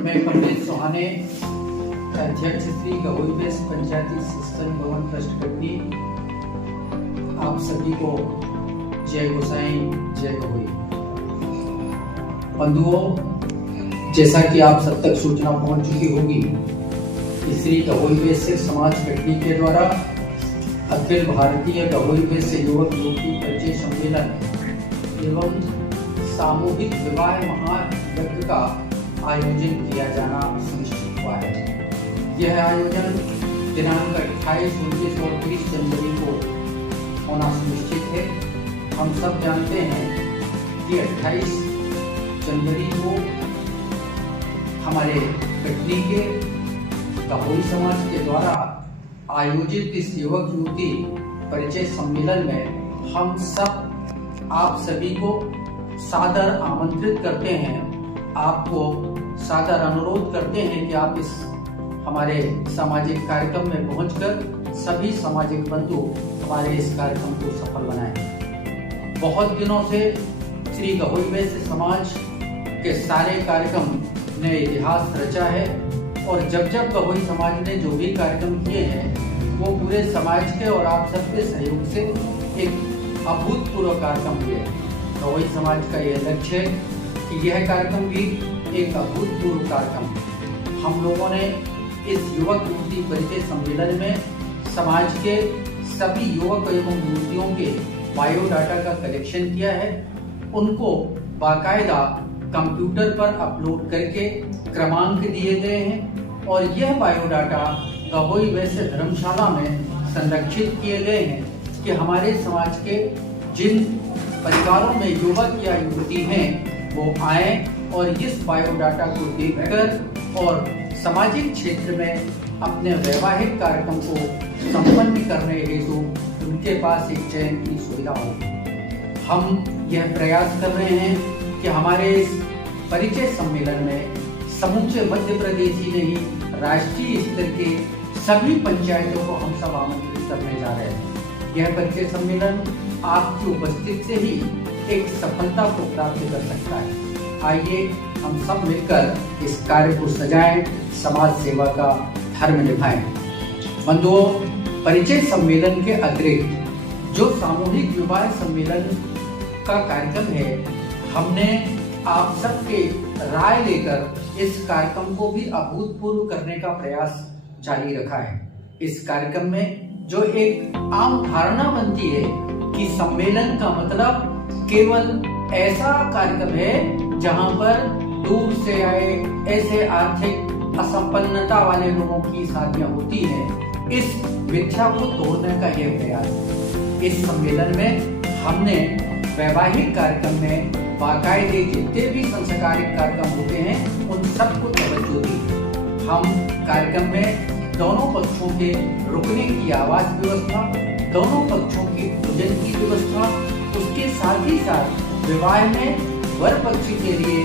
मैं पंडित सोहाने, अध्यक्ष श्री गहोई वेस्ट पंचायती शिक्षण भवन ट्रस्ट कटनी। आप सभी को जय गोसाई, जय गहोई। बंधुओं, जैसा कि आप सब तक सूचना पहुंच चुकी होगी कि श्री गहोई वेस्ट समाज कटनी के द्वारा अखिल भारतीय गहोई वेस्ट युवक युवती परिचय सम्मेलन एवं सामूहिक विवाह महायज्ञ का आयोजन किया जाना सुनिश्चित हुआ है। यह आयोजन दिनांक 28, 29 और 30 जनवरी को होना सुनिश्चित है। हम सब जानते हैं कि 28 जनवरी को हमारे कटनी के गहोई समाज के द्वारा आयोजित इस युवक युवती परिचय सम्मेलन में हम सब आप सभी को सादर आमंत्रित करते हैं। आपको सादर अनुरोध करते हैं कि आप इस हमारे सामाजिक कार्यक्रम में पहुंचकर सभी सामाजिक बंधु हमारे इस कार्यक्रम को सफल बनाएं। बहुत दिनों से श्री गहोई वेस्ट समाज के सारे कार्यक्रम ने इतिहास रचा है और जब गहोई समाज ने जो भी कार्यक्रम किए हैं वो पूरे समाज के और आप सबके सहयोग से एक अभूतपूर्व कार्यक्रम हुए। गहोई समाज का यह लक्ष्य है कि यह कार्यक्रम भी एक अभूतपूर्व कार्यक्रम। हम लोगों ने इस युवक युवती परिचय सम्मेलन में समाज के सभी युवक एवं युवतियों के बायोडाटा का कलेक्शन किया है। उनको बाकायदा कंप्यूटर पर अपलोड करके क्रमांक दिए गए हैं और यह बायोडाटा गहोई वेस्ट धर्मशाला में संरक्षित किए गए हैं कि हमारे समाज के जिन परिवारों में युवक या युवती हैं वो आए और इस बायोडाटा को देखकर और सामाजिक क्षेत्र में अपने वैवाहिक कार्यक्रम को संपन्न करने हेतु उनके पास एक चयन की सुविधा हो। हम यह प्रयास कर रहे हैं कि हमारे इस परिचय सम्मेलन में समूचे मध्य प्रदेश ही नहीं, राष्ट्रीय स्तर के सभी पंचायतों को हम सब आमंत्रित करने जा रहे हैं। यह परिचय सम्मेलन आपकी उपस्थिति से ही एक सफलता को प्राप्त कर सकता है। आइए हम सब मिलकर इस कार्य को सजाएं, समाज सेवा का धर्म निभाएं। बंधुओं, परिचय सम्मेलन के अतिरिक्त जो सामूहिक विवाह सम्मेलन का कार्यक्रम है, हमने आप सबके राय लेकर इस कार्यक्रम को भी अभूतपूर्व करने का प्रयास जारी रखा है। इस कार्यक्रम में जो एक आम धारणा बनती है कि सम्मेलन का मतलब केवल ऐसा कार्यक्रम है जहां पर दूर से आए ऐसे आर्थिक असंपन्नता वाले लोगों की शादियां होती हैं, इस मिथ्या को तोड़ने का यह प्रयास है। इस सम्मेलन में हमने वैवाहिक कार्यक्रम में बाकायदे जितने भी संस्कारिक कार्यक्रम होते हैं उन सबको तवज्जो दी। हम कार्यक्रम में दोनों पक्षों के रुकने की आवास व्यवस्था, दोनों पक्षों के भोजन की व्यवस्था, उसके साथ ही साथ विवाह में वर पक्ष के लिए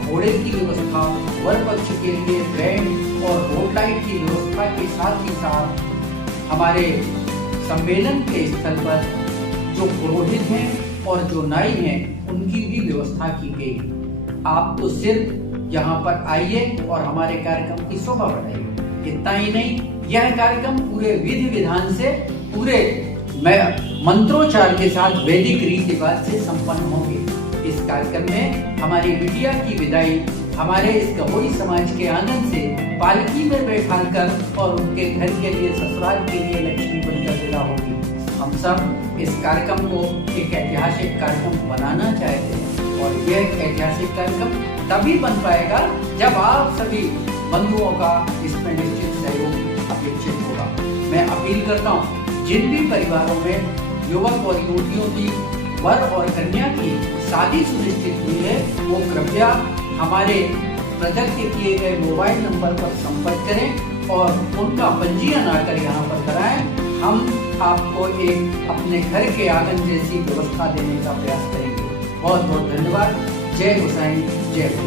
घोड़े की व्यवस्था, वर पक्ष के लिए बैंड और रोड लाइट की व्यवस्था के साथ ही साथ हमारे सम्मेलन के स्थल पर जो पुरोहित हैं और जो नाई हैं उनकी भी व्यवस्था की गई। आप तो सिर्फ यहाँ पर आइए और हमारे कार्यक्रम की शोभा बढ़ाइए। इतना ही नहीं, यह कार्यक्रम पूरे विधि विधान से, पूरे मंत्रोच्चार के साथ वैदिक रीति रिवाज से संपन्न होंगे। इस कार्यक्रम में हमारी बिटिया की विदाई हमारे इस गहोई समाज के आंगन से पालकी में बैठाकर और उनके घर के लिए, ससुराल के लिए लक्ष्मी बनकर विदा होगी। हम सब इस कार्यक्रम को एक ऐतिहासिक कार्यक्रम बनाना चाहते हैं और यह ऐतिहासिक कार्यक्रम तभी बन पाएगा जब आप सभी बंधुओं का इसमें निश्चित सहयोग अपेक्षित होगा। मैं अपील करता हूँ, जिन भी परिवारों में युवक और युवतियों की, वर और कन्या की शादी सुनिश्चित हुई है, वो कृपया हमारे प्रदत्त किए गए मोबाइल नंबर पर संपर्क करें और उनका पंजीयन आकर यहाँ पर कराएं। हम आपको एक अपने घर के आंगन जैसी व्यवस्था देने का प्रयास करेंगे। बहुत बहुत धन्यवाद। जय गोसाई, जय गो।